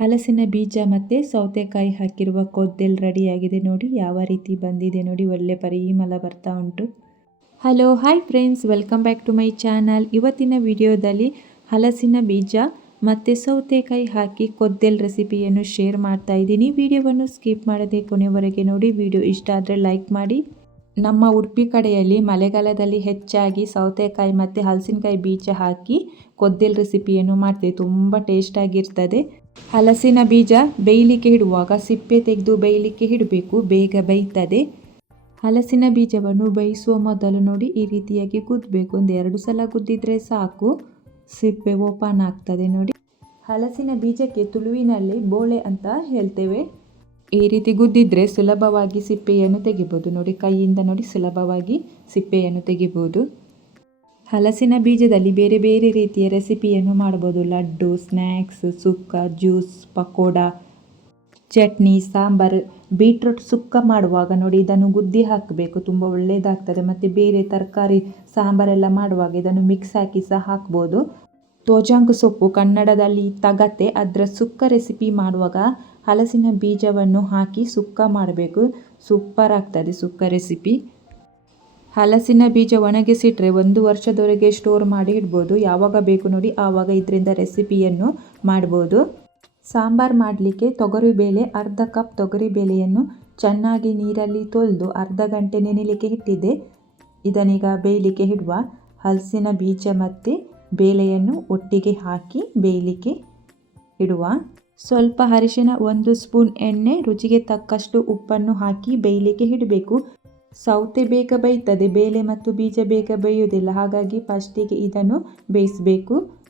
ಹಲಸಿನ ಬೀಜ ಮತ್ತು ಸೌತೆಕಾಯಿ ಹಾಕಿರುವ ಕೊದ್ದೆಲ್ ರೆಡಿಯಾಗಿದೆ ನೋಡಿ, ಯಾವ ರೀತಿ ಬಂದಿದೆ ನೋಡಿ, ಒಳ್ಳೆ ಪರಿಮಳ ಬರ್ತಾ ಉಂಟು. Hello, hi friends, welcome back to my channel. ಇವತ್ತಿನ ವಿಡಿಯೋದಲ್ಲಿ ಹಲಸಿನ ಬೀಜ ಮತ್ತು ಸೌತೆಕಾಯಿ ಹಾಕಿ ಕೊದ್ದೆಲ್ ರೆಸಿಪಿಯನ್ನು ಶೇರ್ ಮಾಡ್ತಾ ಇದ್ದೀನಿ. ವಿಡಿಯೋವನ್ನು ಸ್ಕಿಪ್ ಮಾಡದೆ ಕೊನೆವರೆಗೆ ನೋಡಿ, ವಿಡಿಯೋ ಇಷ್ಟ ಆದರೆ ಲೈಕ್ ಮಾಡಿ. ನಮ್ಮ ಉಡುಪಿ ಕಡೆಯಲ್ಲಿ ಮಳೆಗಾಲದಲ್ಲಿ ಹೆಚ್ಚಾಗಿ ಸೌತೆಕಾಯಿ ಮತ್ತು ಹಲಸಿನಕಾಯಿ ಬೀಜ ಹಾಕಿ ಕೊದ್ದೆಲ್ ರೆಸಿಪಿಯನ್ನು ಮಾಡ್ತೇವೆ. ತುಂಬ ಟೇಸ್ಟಾಗಿರ್ತದೆ. ಹಲಸಿನ ಬೀಜ ಬೇಯಲಿಕ್ಕೆ ಇಡುವಾಗ ಸಿಪ್ಪೆ ತೆಗೆದು ಬೇಯಲಿಕ್ಕೆ ಇಡಬೇಕು. ಬೇಗ ಬೇಯ್ತದೆ. ಹಲಸಿನ ಬೀಜವನ್ನು ಬೇಯಿಸುವ ಮೊದಲು ನೋಡಿ ಈ ರೀತಿಯಾಗಿ ಗುದ್ದಬೇಕು ಒಂದು ಎರಡು ಸಲ ಗುದ್ದಿದ್ರೆ ಸಾಕು. ಸಿಪ್ಪೆ ಓಪನ್ ಆಗ್ತದೆ ನೋಡಿ. ಹಲಸಿನ ಬೀಜಕ್ಕೆ ತುಳುವಿನಲ್ಲಿ ಬೋಳೆ ಅಂತ ಹೇಳ್ತೇವೆ. ಈ ರೀತಿ ಗುದ್ದಿದ್ರೆ ಸುಲಭವಾಗಿ ಸಿಪ್ಪೆಯನ್ನು ತೆಗಿಬೋದು. ನೋಡಿ ಕೈಯಿಂದ ನೋಡಿ ಸುಲಭವಾಗಿ ಸಿಪ್ಪೆಯನ್ನು ತೆಗಿಬೋದು. ಹಲಸಿನ ಬೀಜದಲ್ಲಿ ಬೇರೆ ಬೇರೆ ರೀತಿಯ ರೆಸಿಪಿಯನ್ನು ಮಾಡ್ಬೋದು. Laddu snacks sukka, juice, pakoda, chutney, sambar. Beetroot sukka ಮಾಡುವಾಗ ನೋಡಿ ಇದನ್ನು ಗುದ್ದಿ ಹಾಕಬೇಕು. ತುಂಬ ಒಳ್ಳೆಯದಾಗ್ತದೆ ಮತ್ತು ಬೇರೆ ತರಕಾರಿ ಸಾಂಬಾರೆಲ್ಲ ಮಾಡುವಾಗ ಇದನ್ನು ಮಿಕ್ಸ್ ಹಾಕಿ ಸಹ ಹಾಕ್ಬೋದು. ತೋಜಾಂಕು ಸೊಪ್ಪು ಕನ್ನಡದಲ್ಲಿ ತಗತೆ. ಅದರ ಸುಕ್ಕ ರೆಸಿಪಿ ಮಾಡುವಾಗ ಹಲಸಿನ ಬೀಜವನ್ನು ಹಾಕಿ ಸುಕ್ಕ ಮಾಡಬೇಕು. ಸೂಪರ್ ಆಗ್ತದೆ ಸುಕ್ಕ ರೆಸಿಪಿ ಹಲಸಿನ ಬೀಜ ಒಣಗಿಸಿಟ್ರೆ ಒಂದು ವರ್ಷದವರೆಗೆ ಸ್ಟೋರ್ ಮಾಡಿ ಇಡ್ಬೋದು. ಯಾವಾಗ ಬೇಕು ನೋಡಿ ಆವಾಗ ಇದರಿಂದ ರೆಸಿಪಿಯನ್ನು ಮಾಡ್ಬೋದು. ಸಾಂಬಾರು ಮಾಡಲಿಕ್ಕೆ ತೊಗರಿಬೇಳೆ ಅರ್ಧ ಕಪ್ ತೊಗರಿಬೇಳೆಯನ್ನು ಚೆನ್ನಾಗಿ ನೀರಲ್ಲಿ ತೊಳೆದು ಅರ್ಧ ಗಂಟೆ ನೆನೆಯಲಿಕ್ಕೆ ಇಟ್ಟಿದ್ದೆ. ಇದನ್ನೀಗ ಬೇಯಲಿಕ್ಕೆ ಇಡುವ ಹಲಸಿನ ಬೀಜ ಮತ್ತು ಬೇಳೆಯನ್ನು ಒಟ್ಟಿಗೆ ಹಾಕಿ ಬೇಯಲಿಕ್ಕೆ ಇಡುವ. ಸ್ವಲ್ಪ ಅರಿಶಿನ ಒಂದು ಸ್ಪೂನ್ ಎಣ್ಣೆ, ರುಚಿಗೆ ತಕ್ಕಷ್ಟು ಉಪ್ಪನ್ನು ಹಾಕಿ ಬೇಯಲಿಕ್ಕೆ ಇಡಬೇಕು. ಸೌತೆ ಬೇಗ ಬೇಯ್ತದೆ ಬೇಳೆ ಮತ್ತು ಬೀಜ ಬೇಗ ಬೇಯುವುದಿಲ್ಲ. ಹಾಗಾಗಿ ಫಸ್ಟಿಗೆ ಇದನ್ನು ಬೇಯಿಸಬೇಕು.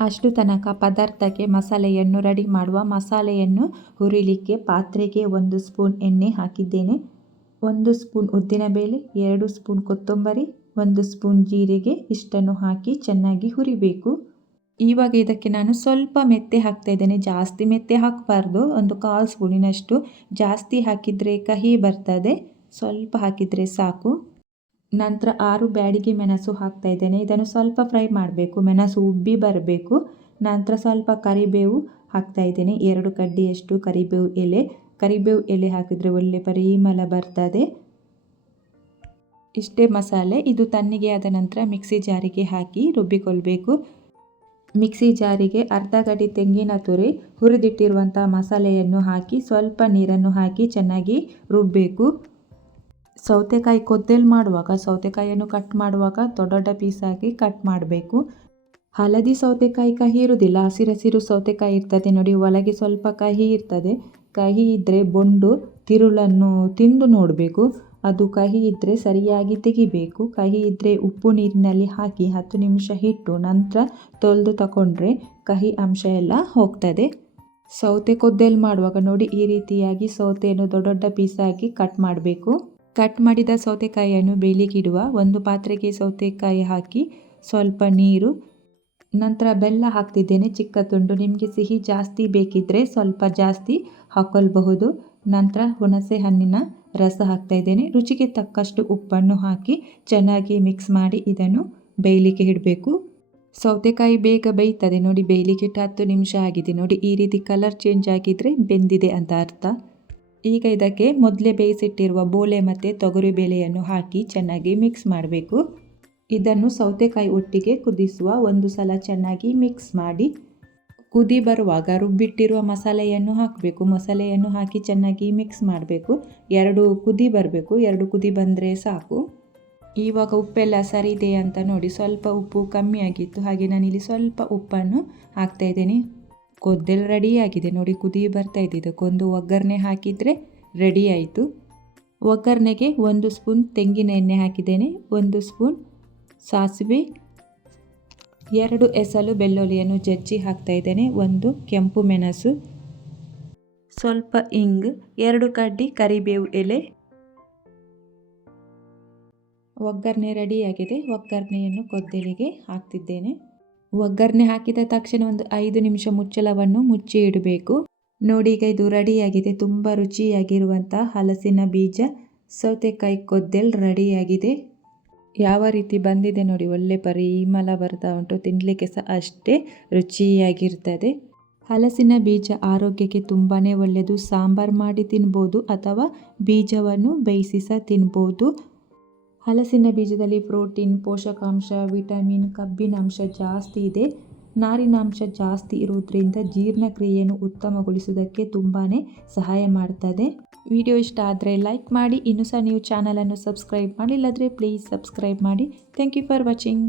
ಅಷ್ಟು ತನಕ ಪದಾರ್ಥಕ್ಕೆ ಮಸಾಲೆಯನ್ನು ರೆಡಿ ಮಾಡುವ ಮಸಾಲೆಯನ್ನು ಹುರಿಲಿಕ್ಕೆ ಪಾತ್ರೆಗೆ ಒಂದು ಸ್ಪೂನ್ ಎಣ್ಣೆ ಹಾಕಿದ್ದೇನೆ. ಒಂದು ಸ್ಪೂನ್ ಉದ್ದಿನಬೇಳೆ ಎರಡು ಸ್ಪೂನ್ ಕೊತ್ತಂಬರಿ, ಒಂದು ಸ್ಪೂನ್ ಜೀರಿಗೆ, ಇಷ್ಟನ್ನು ಹಾಕಿ ಚೆನ್ನಾಗಿ ಹುರಿಬೇಕು. ಇವಾಗ ಇದಕ್ಕೆ ನಾನು ಸ್ವಲ್ಪ ಮೆತ್ತೆ ಹಾಕ್ತಾ ಇದ್ದೇನೆ. ಜಾಸ್ತಿ ಮೆತ್ತೆ ಹಾಕಬಾರ್ದು. ಒಂದು ಕಾಲು ಸ್ಪೂನಿನಷ್ಟು ಜಾಸ್ತಿ ಹಾಕಿದರೆ ಕಹಿ ಬರ್ತದೆ. ಸ್ವಲ್ಪ ಹಾಕಿದರೆ ಸಾಕು. ನಂತರ ಆರು ಬ್ಯಾಡಿಗೆ ಮೆಣಸು ಹಾಕ್ತಾ ಇದ್ದೇನೆ. ಇದನ್ನು ಸ್ವಲ್ಪ ಫ್ರೈ ಮಾಡಬೇಕು. ಮೆಣಸು ಉಬ್ಬಿ ಬರಬೇಕು. ನಂತರ ಸ್ವಲ್ಪ ಕರಿಬೇವು ಹಾಕ್ತಾ ಇದ್ದೇನೆ. ಎರಡು ಕಡ್ಡಿಯಷ್ಟು ಕರಿಬೇವು ಎಲೆ. ಕರಿಬೇವು ಎಲೆ ಹಾಕಿದರೆ ಒಳ್ಳೆ ಪರಿಮಳ ಬರ್ತದೆ. ಇಷ್ಟೇ ಮಸಾಲೆ. ಇದು ತಣ್ಣಿಗೆ ಆದ ನಂತರ ಮಿಕ್ಸಿ ಜಾರಿಗೆ ಹಾಕಿ ರುಬ್ಬಿಕೊಳ್ಬೇಕು. ಮಿಕ್ಸಿ ಜಾರಿಗೆ ಅರ್ಧ ಗಡಿ ತೆಂಗಿನ ತುರಿ ಹುರಿದಿಟ್ಟಿರುವಂಥ ಮಸಾಲೆಯನ್ನು ಹಾಕಿ ಸ್ವಲ್ಪ ನೀರನ್ನು ಹಾಕಿ ಚೆನ್ನಾಗಿ ರುಬ್ಬಬೇಕು ಸೌತೆಕಾಯಿ ಕೊದ್ದೆಲ್ ಮಾಡುವಾಗ, ಸೌತೆಕಾಯಿಯನ್ನು ಕಟ್ ಮಾಡುವಾಗ ದೊಡ್ಡ ದೊಡ್ಡ ಪೀಸಾಗಿ ಕಟ್ ಮಾಡಬೇಕು. ಹಳದಿ ಸೌತೆಕಾಯಿ ಕಹಿ ಇರುವುದಿಲ್ಲ ಹಸಿರಸಿರು ಸೌತೆಕಾಯಿ ಇರ್ತದೆ. ನೋಡಿ, ಒಳಗೆ ಸ್ವಲ್ಪ ಕಹಿ ಇರ್ತದೆ. ಕಹಿ ಇದ್ದರೆ ಬೊಂಡು, ತಿರುಳನ್ನು ತಿಂದು ನೋಡಬೇಕು. ಅದು ಕಹಿ ಇದ್ದರೆ ಸರಿಯಾಗಿ ತೆಗಿಬೇಕು. ಕಹಿ ಇದ್ದರೆ ಉಪ್ಪು ನೀರಿನಲ್ಲಿ ಹಾಕಿ ಹತ್ತು ನಿಮಿಷ ಇಟ್ಟು ನಂತರ ತೊಳೆದು ತಗೊಂಡ್ರೆ ಕಹಿ ಅಂಶ ಎಲ್ಲ ಹೋಗ್ತದೆ. ಸೌತೆ ಕೊದ್ದೆಲ್ ಮಾಡುವಾಗ ನೋಡಿ, ಈ ರೀತಿಯಾಗಿ ಸೌತೆಯನ್ನು ದೊಡ್ಡ ದೊಡ್ಡ ಪೀಸಾಗಿ ಕಟ್ ಮಾಡಬೇಕು. ಕಟ್ ಮಾಡಿದ ಸೌತೆಕಾಯಿಯನ್ನು ಬೇಲಿಗಿಡುವ ಒಂದು ಪಾತ್ರೆಗೆ ಸೌತೆಕಾಯಿ ಹಾಕಿ ಸ್ವಲ್ಪ ನೀರು, ನಂತರ ಬೆಲ್ಲ ಹಾಕ್ತಿದ್ದೇನೆ ಚಿಕ್ಕ ತುಂಡು. ನಿಮಗೆ ಸಿಹಿ ಜಾಸ್ತಿ ಬೇಕಿದ್ದರೆ ಸ್ವಲ್ಪ ಜಾಸ್ತಿ ಹಾಕೊಳ್ಬಹುದು. ನಂತರ ಹುಣಸೆ ಹಣ್ಣಿನ ರಸ ಹಾಕ್ತಾ ಇದ್ದೇನೆ. ರುಚಿಗೆ ತಕ್ಕಷ್ಟು ಉಪ್ಪನ್ನು ಹಾಕಿ ಚೆನ್ನಾಗಿ ಮಿಕ್ಸ್ ಮಾಡಿ ಇದನ್ನು ಬೇಯಲಿಕ್ಕೆ ಇಡಬೇಕು. ಸೌತೆಕಾಯಿ ಬೇಗ ಬೇಯ್ತದೆ. ನೋಡಿ ಬೇಯಲಿಕ್ಕೆ ಹತ್ತು ನಿಮಿಷ ಆಗಿದೆ. ನೋಡಿ, ಈ ರೀತಿ ಕಲರ್ ಚೇಂಜ್ ಆಗಿದ್ದರೆ ಬೆಂದಿದೆ ಅಂತ ಅರ್ಥ. ಈಗ ಇದಕ್ಕೆ ಮೊದಲೇ ಬೇಯಿಸಿಟ್ಟಿರುವ ಬೋಳೆ ಮತ್ತು ತೊಗರಿ ಬೇಳೆಯನ್ನು ಹಾಕಿ ಚೆನ್ನಾಗಿ ಮಿಕ್ಸ್ ಮಾಡಬೇಕು. ಇದನ್ನು ಸೌತೆಕಾಯಿ ಒಟ್ಟಿಗೆ ಕುದಿಸುವ ಒಂದು ಸಲ ಚೆನ್ನಾಗಿ ಮಿಕ್ಸ್ ಮಾಡಿ. ಕುದಿ ಬರುವಾಗ ರುಬ್ಬಿಟ್ಟಿರುವ ಮಸಾಲೆಯನ್ನು ಹಾಕಬೇಕು. ಮಸಾಲೆಯನ್ನು ಹಾಕಿ ಚೆನ್ನಾಗಿ ಮಿಕ್ಸ್ ಮಾಡಬೇಕು. ಎರಡು ಕುದಿ ಬರಬೇಕು. ಎರಡು ಕುದಿ ಬಂದರೆ ಸಾಕು. ಇವಾಗ ಉಪ್ಪೆಲ್ಲ ಸರಿ ಇದೆ ಅಂತ ನೋಡಿ ಸ್ವಲ್ಪ ಉಪ್ಪು ಕಮ್ಮಿ ಆಗಿತ್ತು. ಹಾಗೆ ನಾನಿಲ್ಲಿ ಸ್ವಲ್ಪ ಉಪ್ಪನ್ನು ಹಾಕ್ತಾ ಕೊದ್ದೆಲ್ಲ ರೆಡಿ ಆಗಿದೆ. ನೋಡಿ, ಕುದಿ ಬರ್ತಾ ಇದೆ. ಇದಕ್ಕೊಂದು ಒಗ್ಗರಣೆ ಹಾಕಿದರೆ ರೆಡಿ ಆಯಿತು. ಒಗ್ಗರಣೆಗೆ ಒಂದು ಸ್ಪೂನ್ ತೆಂಗಿನ ಎಣ್ಣೆ ಹಾಕಿದ್ದೇನೆ. ಒಂದು ಸ್ಪೂನ್ ಸಾಸಿವೆ. ಎರಡು ಎಸಲು ಬೆಳ್ಳುಳ್ಳಿಯನ್ನು ಜಜ್ಜಿ ಹಾಕ್ತಾ ಇದ್ದೇನೆ. ಒಂದು ಕೆಂಪು ಮೆಣಸು. ಸ್ವಲ್ಪ ಇಂಗ್. ಎರಡು ಕಡ್ಡಿ ಕರಿಬೇವು ಎಲೆ. ಒಗ್ಗರಣೆ ರೆಡಿಯಾಗಿದೆ ಒಗ್ಗರಣೆಯನ್ನು ಕೊದ್ದಲಿಗೆ ಹಾಕ್ತಿದ್ದೇನೆ. ಒಗ್ಗರಣೆ ಹಾಕಿದ ತಕ್ಷಣ ಒಂದು ಐದು ನಿಮಿಷ ಮುಚ್ಚಳವನ್ನು ಮುಚ್ಚಿ ಇಡಬೇಕು. ನೋಡಿ, ಈಗ ಇದು ರೆಡಿಯಾಗಿದೆ. ತುಂಬ ರುಚಿಯಾಗಿರುವಂಥ ಹಲಸಿನ ಬೀಜ, ಸೌತೆಕಾಯಿ ಕೊದ್ದೆಲ್ ರೆಡಿಯಾಗಿದೆ. ಯಾವ ರೀತಿ ಬಂದಿದೆ ನೋಡಿ, ಒಳ್ಳೆ ಪರಿಮಳ ಬರ್ತಾ ಉಂಟು. ತಿನ್ನಲಿಕ್ಕೆ ಸಹ ಅಷ್ಟೇ ರುಚಿಯಾಗಿರ್ತದೆ. ಹಲಸಿನ ಬೀಜ ಆರೋಗ್ಯಕ್ಕೆ ತುಂಬಾ ಒಳ್ಳೆಯದು. ಸಾಂಬಾರು ಮಾಡಿ ತಿನ್ಬೋದು ಅಥವಾ ಬೀಜವನ್ನು ಬೇಯಿಸಿ ಸಹ ತಿನ್ಬೋದು. ಹಲಸಿನ ಬೀಜದಲ್ಲಿ ಪ್ರೋಟೀನ್, ಪೋಷಕಾಂಶ, ವಿಟಮಿನ್, ಕಬ್ಬಿನಾಂಶ ಜಾಸ್ತಿ ಇದೆ. ನಾರಿನಾಂಶ ಜಾಸ್ತಿ ಇರುವುದರಿಂದ ಜೀರ್ಣಕ್ರಿಯೆಯನ್ನು ಉತ್ತಮಗೊಳಿಸುವುದಕ್ಕೆ ತುಂಬಾ ಸಹಾಯ ಮಾಡ್ತದೆ. ವಿಡಿಯೋ ಇಷ್ಟ ಆದರೆ ಲೈಕ್ ಮಾಡಿ. ಇನ್ನೂ ಸಹ ನೀವು ಚಾನಲನ್ನು ಸಬ್ಸ್ಕ್ರೈಬ್ ಮಾಡಿಲ್ಲದ್ರೆ ಪ್ಲೀಸ್ ಸಬ್ಸ್ಕ್ರೈಬ್ ಮಾಡಿ. Thank you for watching.